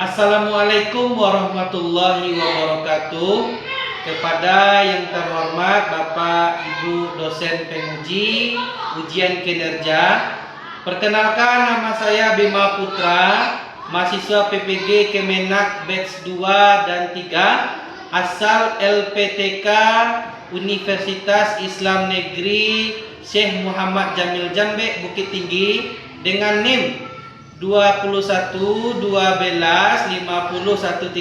Assalamualaikum warahmatullahi wabarakatuh. Kepada yang terhormat Bapak Ibu dosen penguji ujian kinerja, perkenalkan nama saya Bima Putra, mahasiswa PPG Kemenak batch 2 dan 3, asal LPTK Universitas Islam Negeri Syekh Muhammad Jamil Jambe Bukit Tinggi dengan NIM 21 12 50 136,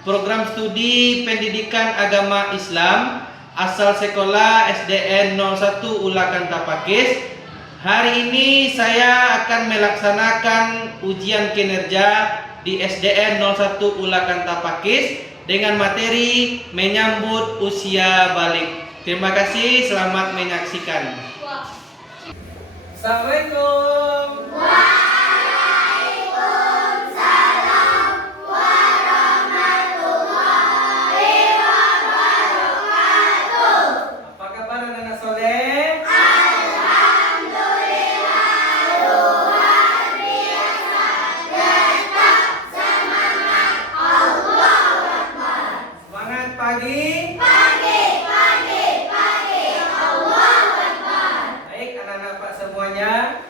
program studi pendidikan agama Islam, asal sekolah SDN 01 Ulakan Tapakis. Hari ini saya akan melaksanakan ujian kinerja di SDN 01 Ulakan Tapakis dengan materi menyambut usia balik. Terima kasih, selamat menyaksikan. Assalamualaikum.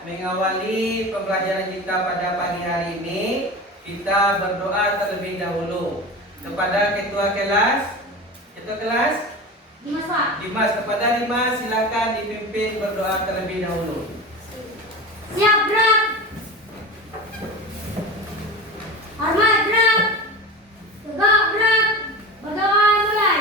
Mengawali pembelajaran kita pada pagi hari ini, kita berdoa terlebih dahulu kepada ketua kelas. Ketua kelas Dimas, Pak. Dimas, kepada Dimas silakan dipimpin berdoa terlebih dahulu. Siap, gerak. Hormat, gerak. Tegak, gerak. Bagawan mulai.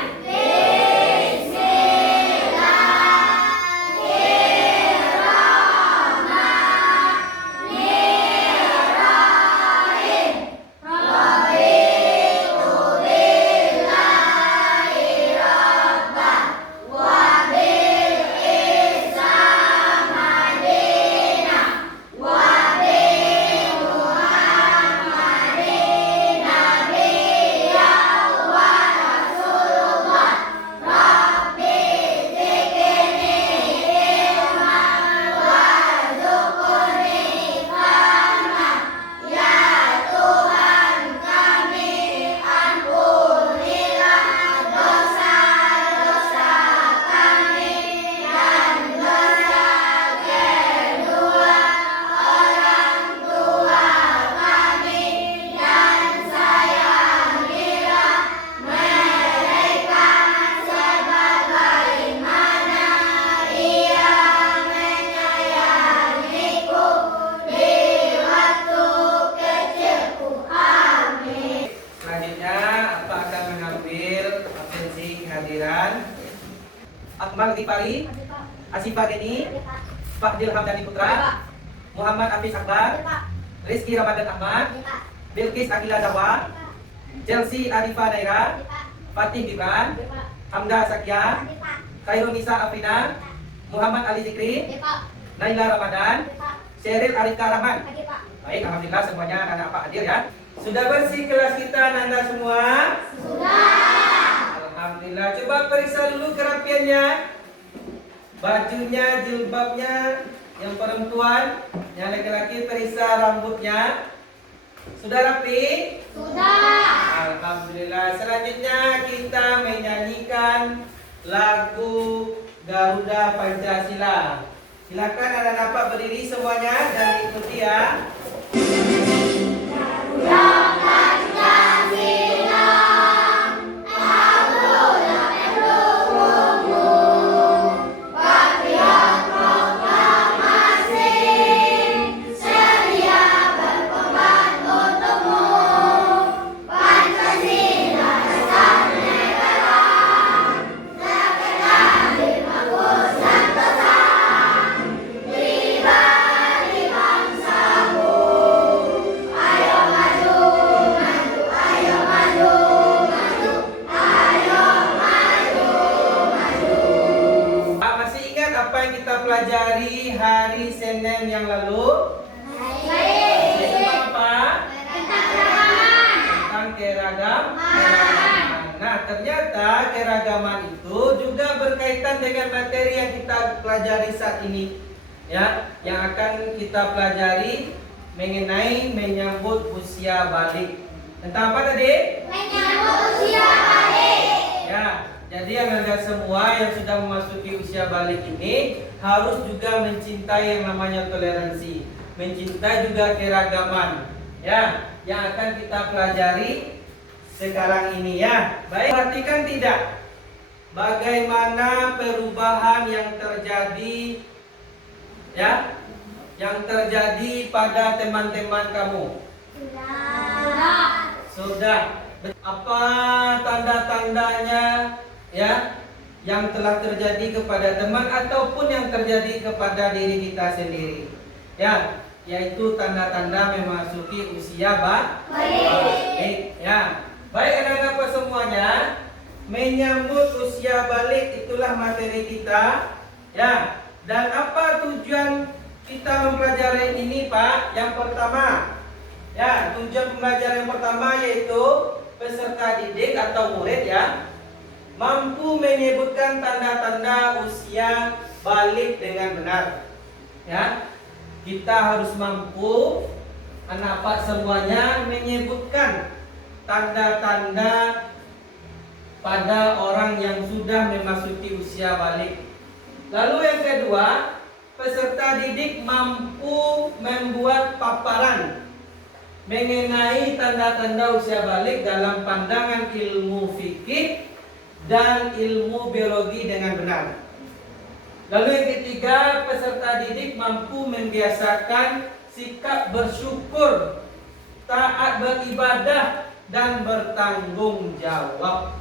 Akmal Dipari, Asifah Deni, Pak Dilham Dani Putra, Muhammad Hafiz Akbar, Rizky Ramadan Ahmad, Bilkis Akila Zawa, Chelsea Arifa Naira, Fatih Gibran, Hamda Sakya, Khairul Nisa Afrina, Muhammad Ali Zikri, Naila Ramadan, Sheryl Arika Rahman. Baik, alhamdulillah semuanya anak Pak hadir ya. Sudah bersih kelas kita Nanda semua? Sudah. Alhamdulillah, coba periksa dulu kerapiannya. Bajunya, jilbabnya, yang perempuan, yang laki-laki periksa rambutnya. Sudah rapi? Sudah. Alhamdulillah. Selanjutnya kita menyanyikan lagu Garuda Pancasila. Silakan anak-anak Pak berdiri semuanya dan ikuti ya. Garuda Pancasila. Pelajari hari Senin yang lalu. Apa? Tentang keragaman. Nah, ternyata keragaman itu juga berkaitan dengan materi yang kita pelajari saat ini, ya, yang akan kita pelajari mengenai menyambut usia balik. Tentang apa tadi? Menyambut usia balik. Ya, jadi yang Anda semua yang sudah memasuki usia balik ini harus juga mencintai yang namanya toleransi, mencintai juga keragaman. Ya, yang akan kita pelajari sekarang ini ya. Baik, perhatikan tidak? Bagaimana perubahan yang terjadi ya? Yang terjadi pada teman-teman kamu. Sudah. Apa tanda-tandanya ya yang telah terjadi kepada teman ataupun yang terjadi kepada diri kita sendiri? Ya, yaitu tanda-tanda memasuki usia balik. Ya. Baik anak-anak semuanya, menyambut usia balik itulah materi kita. Ya. Dan apa tujuan kita mempelajari ini, Pak? Yang pertama, ya, tujuan pembelajaran yang pertama yaitu peserta didik atau murid ya mampu menyebutkan tanda-tanda usia balik dengan benar. Ya, kita harus mampu anak Pak semuanya menyebutkan tanda-tanda pada orang yang sudah memasuki usia balik. Lalu yang kedua, peserta didik mampu membuat paparan mengenai tanda-tanda usia balik dalam pandangan ilmu fikih dan ilmu biologi dengan benar. Lalu yang ketiga, peserta didik mampu membiasakan sikap bersyukur, taat beribadah, dan bertanggung jawab.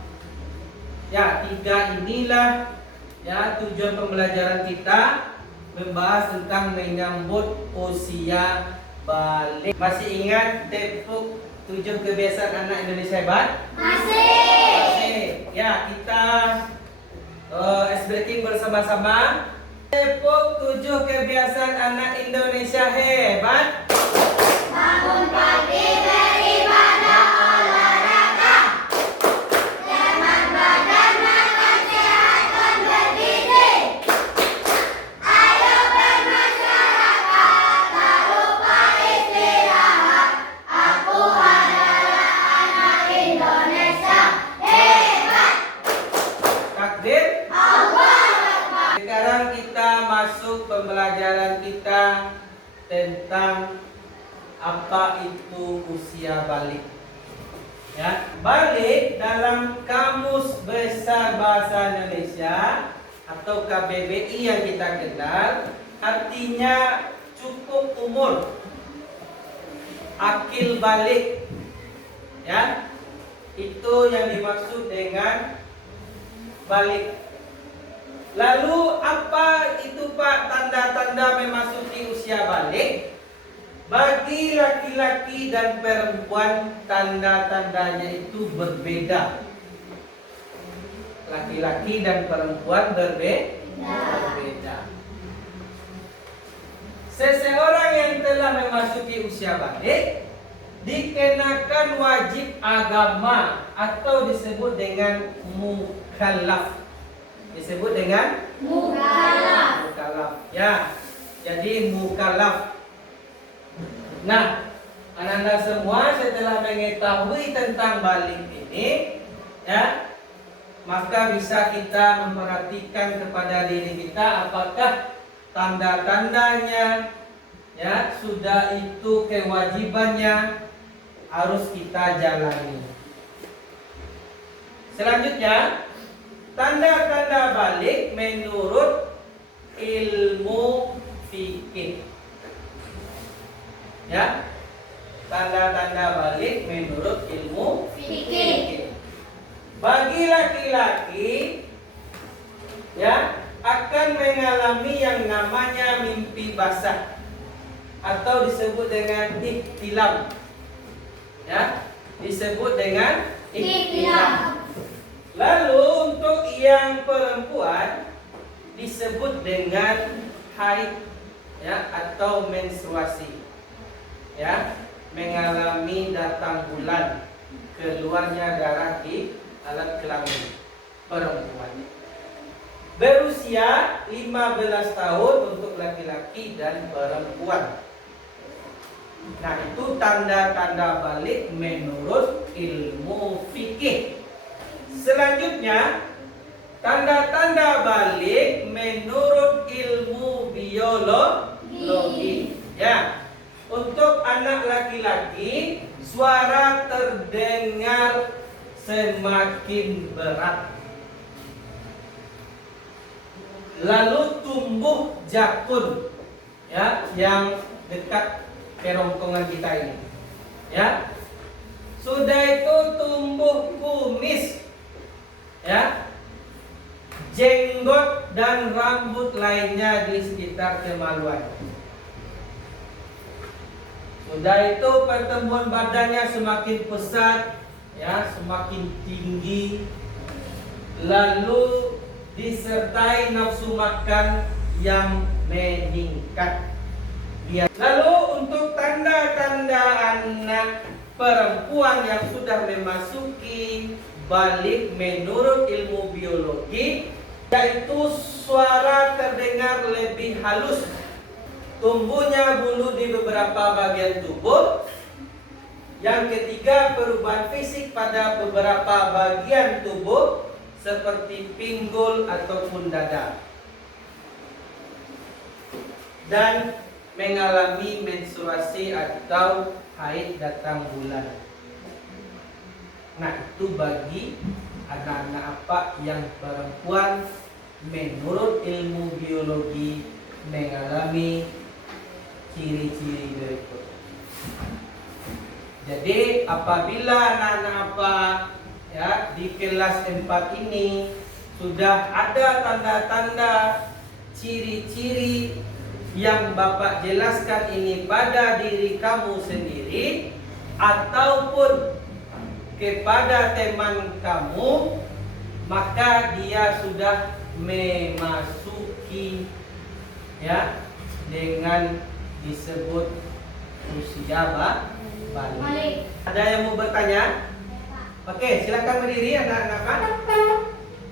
Ya, tiga inilah ya tujuan pembelajaran kita, membahas tentang menyambut usia balik. Masih ingat tepuk 7 kebiasaan anak Indonesia hebat? Masih. Ya, kita ice breaking bersama-sama. Tepuk 7 kebiasaan anak Indonesia hebat. Bangun pagi beribadah olahraga. Lemak badan makan sehat dan bergizi. Ayo bermasyarakat, tak lupa istirahat. Aku adalah anak Indonesia hebat. Takbir. Allahu Akbar. Sekarang kita masuk pembelajaran kita tentang apa itu usia balik. Ya, balik dalam Kamus Besar Bahasa Indonesia atau KBBI yang kita kenal artinya cukup umur, akil balik. Ya, itu yang dimaksud dengan balik. Lalu apa itu Pak tanda-tanda memasuki usia balik? Bagi laki-laki dan perempuan tanda-tandanya itu berbeda. Laki-laki dan perempuan berbeda. Seseorang yang telah memasuki usia balik dikenakan wajib agama atau disebut dengan mukallaf. Disebut dengan mukallaf. Ya. Jadi mukallaf. Nah, anak-anak semua setelah mengetahui tentang balik ini, ya, maka bisa kita memperhatikan kepada diri kita apakah tanda-tandanya, ya, sudah itu kewajibannya harus kita jalani. Selanjutnya, tanda-tanda balik menurut ilmu fikih. Ya, tanda-tanda balik menurut ilmu fikih. Bagi laki-laki, ya, akan mengalami yang namanya mimpi basah atau disebut dengan ihtilam. Ya, disebut dengan ihtilam. Lalu untuk yang perempuan disebut dengan haid, ya, atau menstruasi. Ya, mengalami datang bulan, keluarnya darah di alat kelamin perempuan. Berusia 15 tahun untuk laki-laki dan perempuan. Nah, itu tanda-tanda balik menurut ilmu fikih. Selanjutnya, tanda-tanda balik menurut ilmu biologi. Ya. Untuk anak laki-laki, suara terdengar semakin berat. Lalu tumbuh jakun, ya, yang dekat kerongkongan kita ini, ya. Sudah itu tumbuh kumis, ya, jenggot dan rambut lainnya di sekitar kemaluan. Sudah itu pertumbuhan badannya semakin pesat, ya, semakin tinggi. Lalu disertai nafsu makan yang meningkat. Lalu untuk tanda-tanda anak perempuan yang sudah memasuki balik menurut ilmu biologi, yaitu suara terdengar lebih halus, tumbuhnya bulu di beberapa bagian tubuh. Yang ketiga, perubahan fisik pada beberapa bagian tubuh seperti pinggul ataupun dada. Dan mengalami menstruasi atau haid datang bulan. Nah, itu bagi anak-anak apa yang perempuan menurut ilmu biologi mengalami ciri-ciri berikut. Jadi apabila anak-anak apa, ya, di kelas 4 ini sudah ada tanda-tanda ciri-ciri yang Bapak jelaskan ini pada diri kamu sendiri ataupun kepada teman kamu, maka dia sudah memasuki, ya, dengan disebut usia balik. Ada yang mau bertanya? Oke, silakan berdiri anak-anak.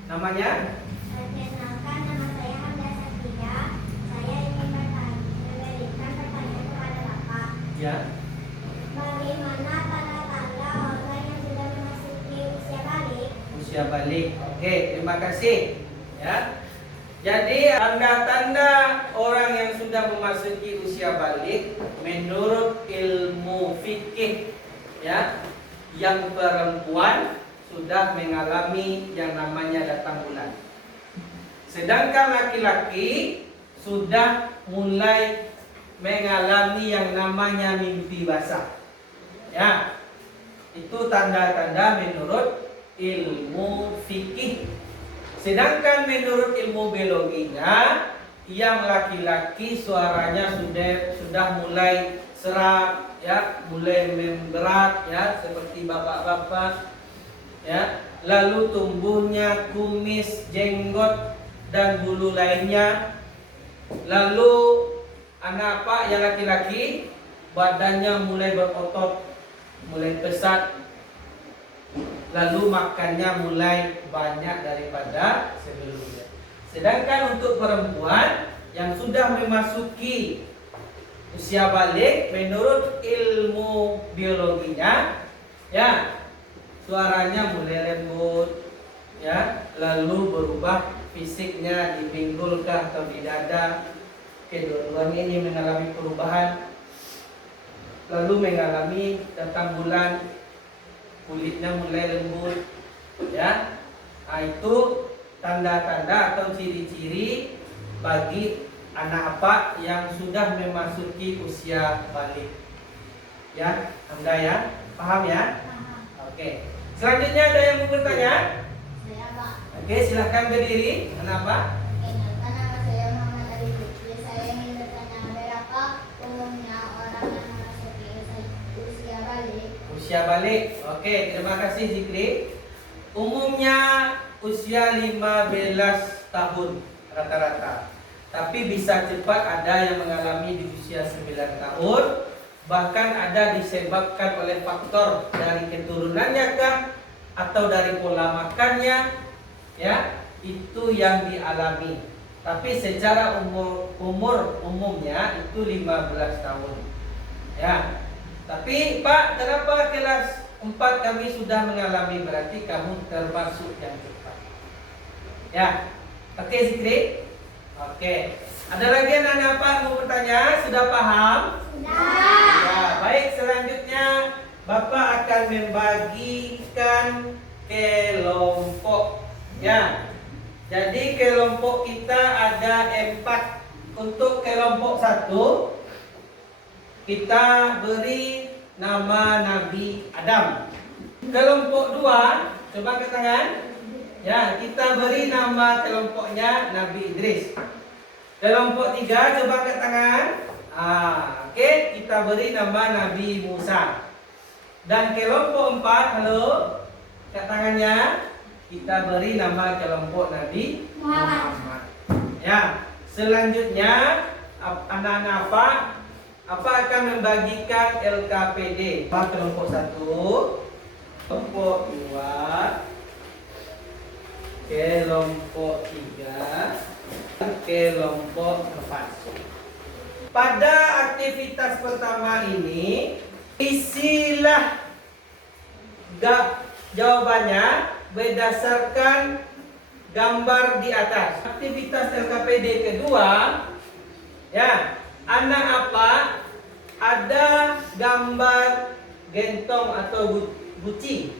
Namanya? Perkenalkan, nama saya Hamda Satria. Saya ingin memberikan pertanyaan kepada Bapak. Ya. Bagaimana tanda-tanda orang yang sudah memasuki usia balik? Usia balik. Oke, terima kasih. Ya. Jadi tanda-tanda orang yang sudah memasuki usia balik menurut ilmu fikih, ya, yang perempuan sudah mengalami yang namanya datang bulan. Sedangkan laki-laki sudah mulai mengalami yang namanya mimpi basah. Ya. Itu tanda-tanda menurut ilmu fikih. Sedangkan menurut ilmu biologinya, yang laki-laki suaranya sudah mulai serak, ya, mulai memberat, ya, seperti bapak-bapak, ya. Lalu tumbuhnya kumis, jenggot dan bulu lainnya. Lalu anak apa yang laki-laki, badannya mulai berotot, mulai pesat. Lalu makannya mulai banyak daripada sebelumnya. Sedangkan untuk perempuan yang sudah memasuki usia balik menurut ilmu biologinya, ya, suaranya mulai lembut, ya, lalu berubah fisiknya di pinggul kah atau di dada. Kedua-duanya ini mengalami perubahan. Lalu mengalami datang bulan, kulitnya mulai lembut, ya. Nah, itu tanda-tanda atau ciri-ciri bagi anak apa yang sudah memasuki usia balik. Ya, Anda ya, paham ya? Oke. Selanjutnya ada yang mau bertanya? Saya Pak. Oke, silahkan berdiri. Anak apa? Perkenalkan, nama saya Muhammad Ali Fikri. Saya ingin bertanya, berapa umumnya orang yang memasuki usia balik? Usia balik. Oke, terima kasih Zikri. Umumnya usia 15 tahun rata-rata. Tapi bisa cepat ada yang mengalami di usia 9 tahun. Bahkan ada disebabkan oleh faktor dari keturunannya kah atau dari pola makannya, ya, itu yang dialami. Tapi secara umur umumnya itu 15 tahun. Ya. Tapi Pak, kenapa kelas 4 kami sudah mengalami? Berarti kamu termasuk yang cepat. Ya, oke Zikri? Oke. Ada lagi anak-anak Pak mau bertanya? Sudah paham? Sudah. Ya, baik. Selanjutnya Bapak akan membagikan kelompok. Ya. Jadi kelompok kita ada 4. Untuk kelompok 1 kita beri nama Nabi Adam. Kelompok 2, coba angkat tangan. Ya, kita beri nama kelompoknya Nabi Idris. Kelompok 3, coba angkat tangan. Oke, kita beri nama Nabi Musa. Dan kelompok 4, halo, angkat tangannya. Kita beri nama kelompok Nabi Muhammad. Ya, selanjutnya anak-anak apa akan membagikan LKPD? Kelompok 1, kelompok 2, kelompok 3, kelompok 4. Pada aktivitas pertama ini, isilah jawabannya berdasarkan gambar di atas. Aktivitas LKPD kedua, ya, anak apa? Ada gambar gentong atau guci,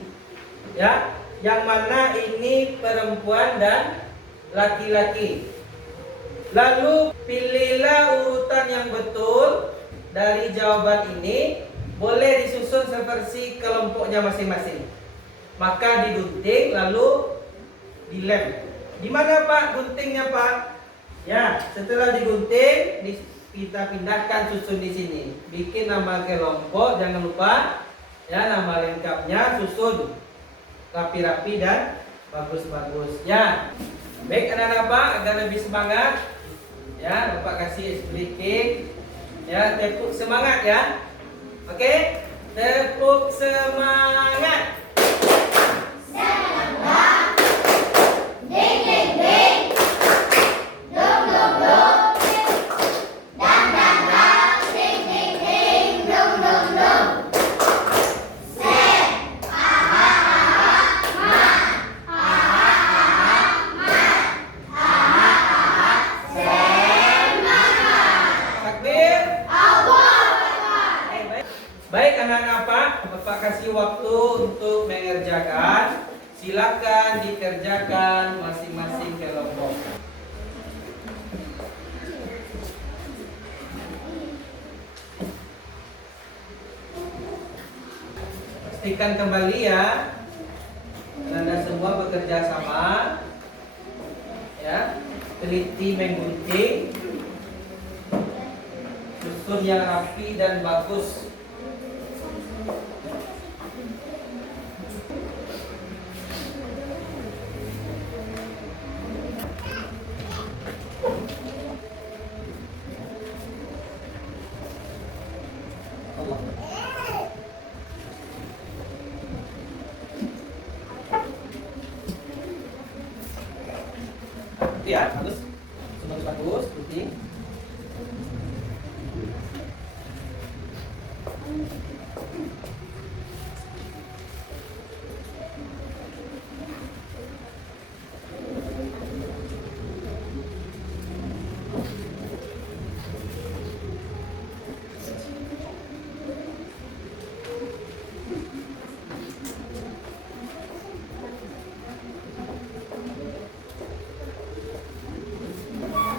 ya, yang mana ini perempuan dan laki-laki. Lalu pilihlah urutan yang betul dari jawaban ini. Boleh disusun seperti kelompoknya masing-masing. Maka digunting lalu dilem. Di mana Pak guntingnya Pak? Ya, setelah digunting kita pindahkan susun di sini. Bikin nama kelompok, jangan lupa ya, nama lengkapnya susun rapi-rapi dan bagus-bagus. Ya, baik anak-anak Pak, agar lebih semangat. Ya, Bapak kasih sedikit. Ya, tepuk semangat ya. Oke, tepuk semangat. Senang, ding ding ding, dong dong dong, dang dang dang, ding ding ding, dong dong dong. Takbir. Baik anak-anak Pak, Bapak kasih waktu untuk mengerjakan. Silakan dikerjakan masing-masing kelompok. Pastikan kembali ya, Anda semua bekerja sama. Ya, teliti menggunting, susun yang rapi dan bagus. Ya, bagus. Semua bagus, putih.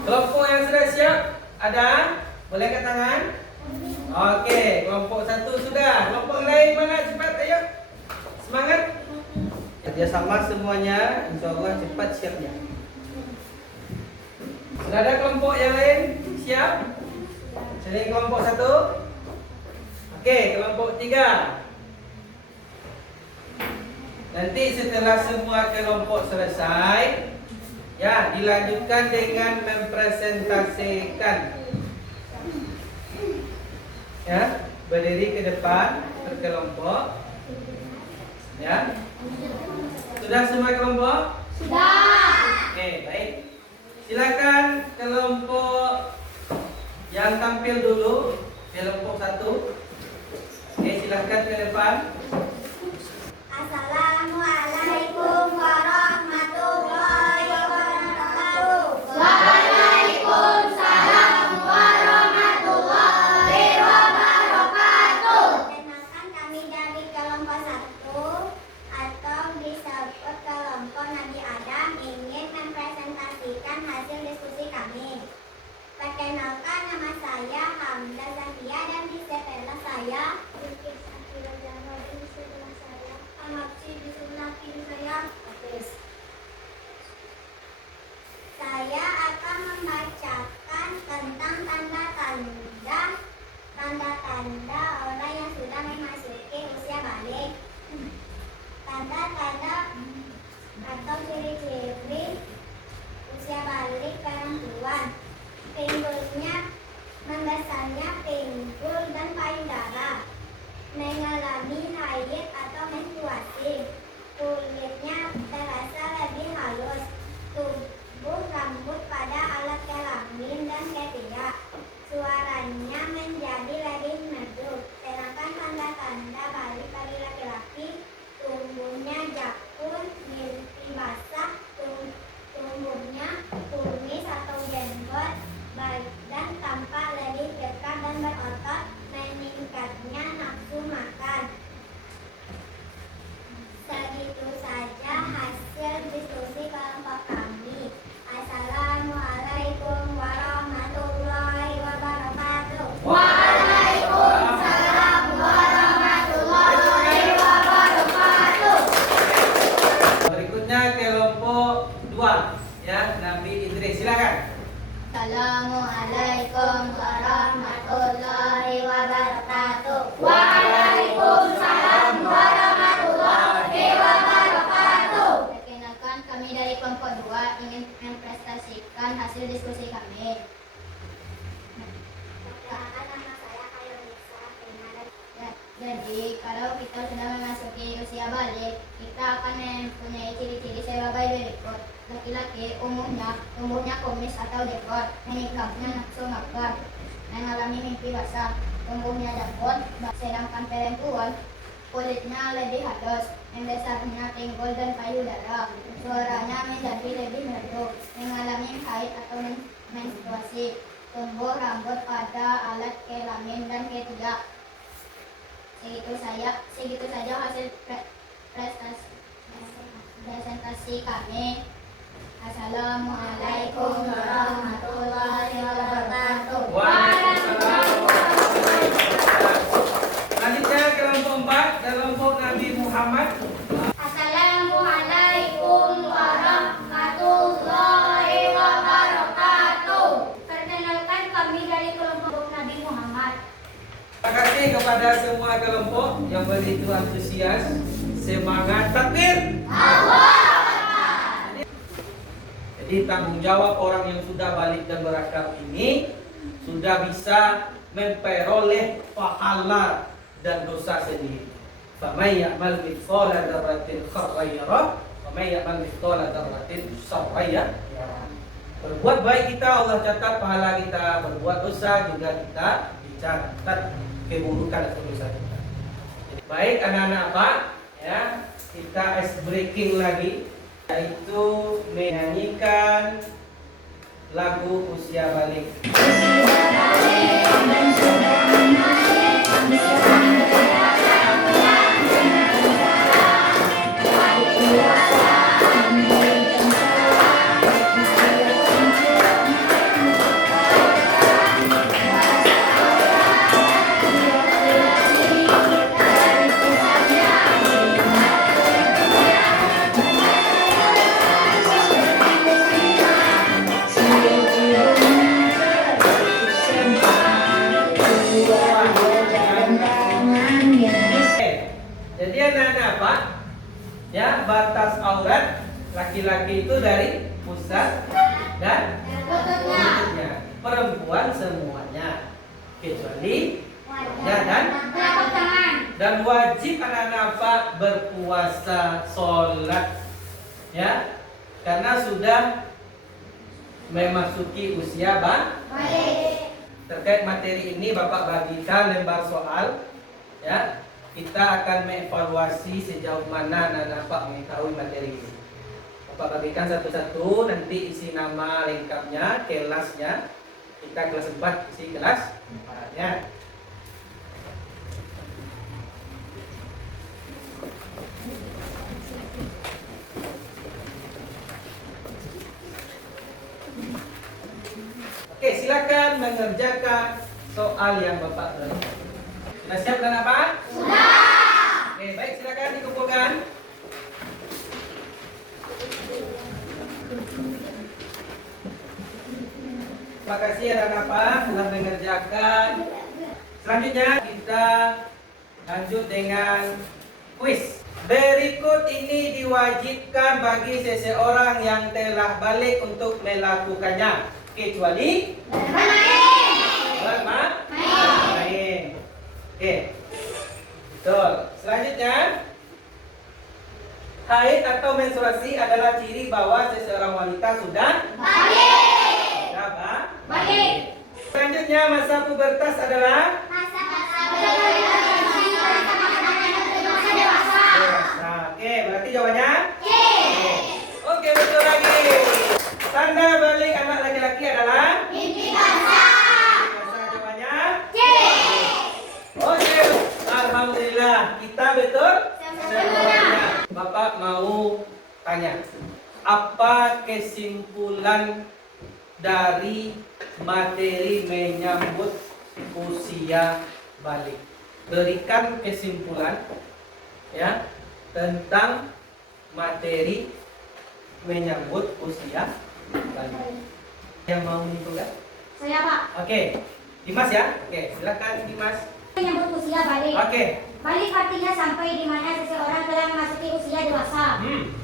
Kelompok yang sudah siap ada? Boleh angkat tangan? Oke, kelompok 1 sudah. Kelompok lain mana? Cepat, ayo. Semangat. Kerjasama semuanya, insya Allah cepat siapnya. Sudah ada kelompok yang lain siap? Sini kelompok 1. Oke, kelompok 3. Nanti setelah semua kelompok selesai, ya, dilanjutkan dengan mempresentasikan. Ya, berdiri ke depan berkelompok. Ya. Sudah semua kelompok? Sudah. Oke, baik. Silakan kelompok yang tampil dulu, kelompok 1. Silakan ke depan. Assalamualaikum warahmatullahi wabarakatuh. Waalaikumsalam warahmatullahi wabarakatuh. Perkenalkan kami dari kelompok 1 atau disebut kelompok Nabi Adam ingin mempresentasikan hasil diskusi kami. Perkenalkan, nama saya Hamda Zakia dan di sebelah saya Bilkis Akila Jama dan di sebelah saya Amatsi di sebelah kiri saya Hafiz. Saya akan membacakan tentang tanda-tanda orang yang sudah memasuki usia balik. Tanda-tanda atau ciri-ciri usia balik perempuan. Pinggulnya membesarnya pinggul dan payudara, mengalami haid atau menstruasi, kulitnya terasa lebih halus, tumbuh rambut pada alat kelamin dan ketiak, suaranya menjadi lebih merdu. Sedangkan tanda-tanda balik bagi laki-laki, tumbuhnya jakun, mimpi basah, tumbuhnya kumis atau jenggot, dan tampak lebih kekar dan berotot, meningkatnya nafsu makan. Segitu saja hasil diskusi kelompok kami. Assalamualaikum warahmatullahi wabarakatuh. Waalaikumsalam warahmatullahi wabarakatuh. Berikutnya kelompok 2 ya, Nabi Idris. Silakan. Assalamualaikum warahmatullahi wabarakatuh. Waalaikumsalam warahmatullahi wabarakatuh. Perkenalkan, kami dari kelompok 2 ingin mempresentasikan hasil diskusi kami. Nama saya Khairunisa. Jadi, kalau kita sudah memasuki usia balik, kita akan mempunyai ciri-ciri sebagai berikut. Laki-laki umumnya kumis atau jenggot, meningkatnya nafsu makan, mengalami mimpi basah, tumbuhnya janggut. Sedangkan perempuan kulitnya lebih halus, membesarnya pinggul dan payudara, suaranya menjadi lebih merdu, mengalami haid atau menstruasi, tumbuh rambut pada alat kelamin dan ketiak. Segitu saja hasil presentasi kami. Assalamualaikum warahmatullahi wabarakatuh. Selanjutnya kelompok 4, kelompok Nabi Muhammad. Assalamualaikum warahmatullahi wabarakatuh. Perkenalkan, kami dari kelompok Nabi Muhammad. Terima kasih kepada semua kelompok yang begitu antusias. Semangat, takbir. Jadi tanggung jawab orang yang sudah balik dan berakal ini sudah bisa memperoleh pahala dan dosa sendiri. Faman ya'mal mithqala dzarratin khairan yarah, faman ya'mal mithqala dzarratin syarran yarah. Berbuat baik kita Allah catat pahala kita, berbuat dosa juga kita dicatat keburukan atau dosa kita. Baik anak-anak Pak, ya, kita ice breaking lagi, yaitu menyanyikan lagu usia balik. Jadi anak-anak Pak, ya, batas aurat laki-laki itu dari pusat dan lututnya. Perempuan semuanya kecuali wajah dan wajib anak-anak Pak berpuasa, sholat, ya, karena sudah memasuki usia balik. Terkait materi ini Bapak bagikan lembar soal, ya. kita akan mengevaluasi sejauh mana Bapak mengetahui materi ini. Bapak bagikan satu-satu, nanti isi nama lengkapnya, kelasnya. Kita kelas 4, isi kelas 4-nya. Oke, silakan mengerjakan soal yang Bapak beri. Sudah siap dan apa? Sudah. Oke, baik, silakan dikumpulkan. Terima kasih dan apa telah mengerjakan. Selanjutnya kita lanjut dengan kuis. Berikut ini diwajibkan bagi seseorang yang telah balik untuk melakukannya, kecuali bermain. Oke, betul. Selanjutnya, haid atau menstruasi adalah ciri bahwa seseorang wanita sudah balik. Selanjutnya, masa pubertas adalah dewasa. Oke, berarti jawabannya? Oke, betul lagi. Tanda balik anak laki-laki adalah mimpi basah. Jawabannya? Oke, alhamdulillah kita betul semuanya. Bapak mau tanya, apa kesimpulan dari materi menyambut usia balik? Berikan kesimpulan ya tentang materi menyambut usia balik. Yang mau menyimpulkan? Saya, Pak. Oke, Dimas ya. Oke, silakan Dimas. Menyambut usia balik. Oke. Balik artinya sampai di mana seseorang telah memasuki usia dewasa.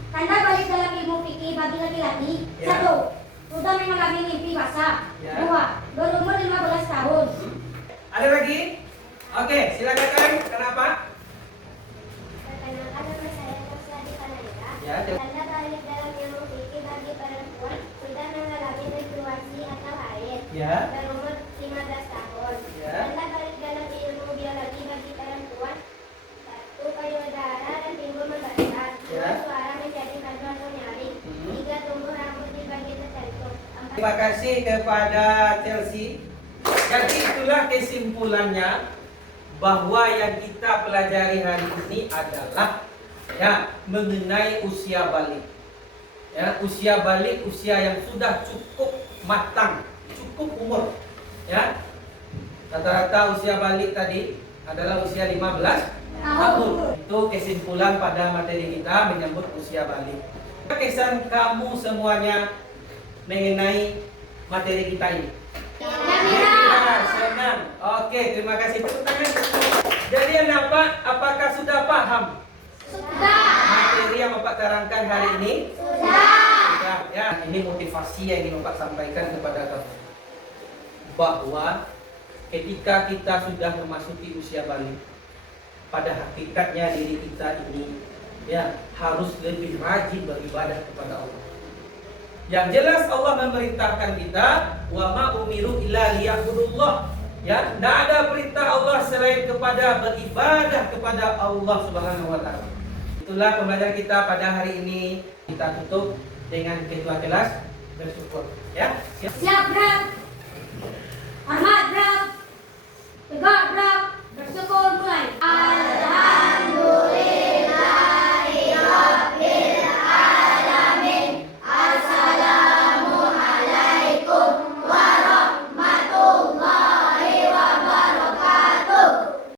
Tanda balik dalam ilmu fikih bagi laki-laki. Ya. 1. Sudah mengalami mimpi basah. Ya. 2. Berumur 15 tahun. Ada lagi? Oke, silakan. Kenapa? Perkenalkan nama saya Rosladi Kananda. Ya, Tanda balik dalam ilmu fikih bagi perempuan sudah mengalami menstruasi atau haid. ya. Berumur 15 tahun. Ya. Tanda balik dalam ilmu biologi bagi perempuan 1. Payudara dan timbul membesar. 2. Ya. Suara menjadi merdu atau nyaring. 3. Tumbuh rambut di bagian tertentu. 4. Terima kasih kepada Chelsea. Jadi itulah kesimpulannya bahwa yang kita pelajari hari ini adalah ya mengenai usia balik. Ya, usia balik usia yang sudah cukup matang, cukup umur. Ya. Rata-rata usia balik tadi adalah usia 15 tahun. Itu kesimpulan pada materi kita menyambut usia balik. Kesan kamu semuanya mengenai materi kita ini? Senang. Oke, terima kasih. Tepuk tangan. Jadi apakah sudah paham materi yang Bapak terangkan hari ini? Sudah. Ya, ini motivasi yang ingin Bapak sampaikan kepada kamu. Bahwa ketika kita sudah memasuki usia balik, pada hakikatnya diri kita ini ya harus lebih rajin beribadah kepada Allah. Yang jelas Allah memerintahkan kita wa ma umiru illa liya'budullah. Ya, tidak ada perintah Allah selain kepada beribadah kepada Allah Subhanahu wa taala. Itulah pembelajaran kita pada hari ini. Kita tutup dengan ketua kelas bersyukur, ya. Siap, Bram. Hormat, Bram. Tegak, Bram. Bersyukur mulai.